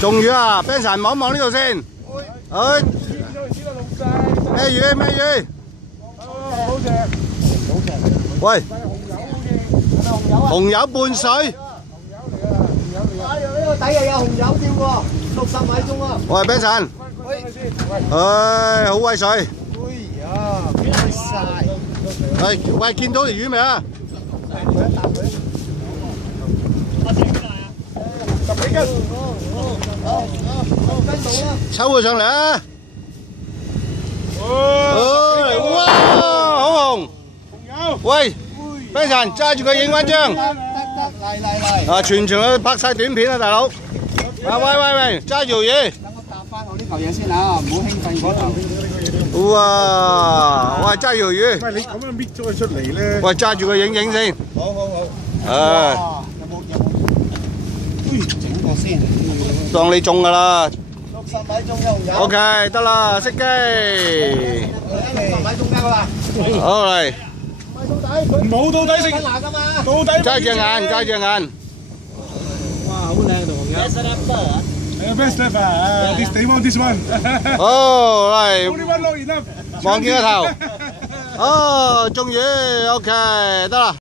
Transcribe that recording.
中魚啊 ，Ben 神望一望呢度先。誒，咩魚？咩魚？喂，紅油半水。呢個底又有紅油添喎，60米鐘喎。喂 ，Ben 神。唉，好威水。哎呀，開晒。喂，見到條魚未啊？10幾斤。好，跟到啦。抽佢上嚟啊！哇，好紅！喂 ，Ben 神揸住佢影翻張。得，嚟。啊，全場去拍晒短片啊，大佬！喂，揸住條魚。等我搭翻我呢嚿嘢先啊，唔好興奮嗰頭。哇！喂，揸住條魚。喂，你咁樣搣咗佢出嚟咧？喂，揸住佢影先。好。唉，有冇？整個先。當你中㗎啦。60米鐘有紅油。OK，得啦，熄機。60米鐘得啦。好嚟。冇到底食，到底揸隻眼。哇，好靚條紅油。Best ever. This one. 好嚟， Only one load enough. 望見個頭。哦，中魚，OK，得啦。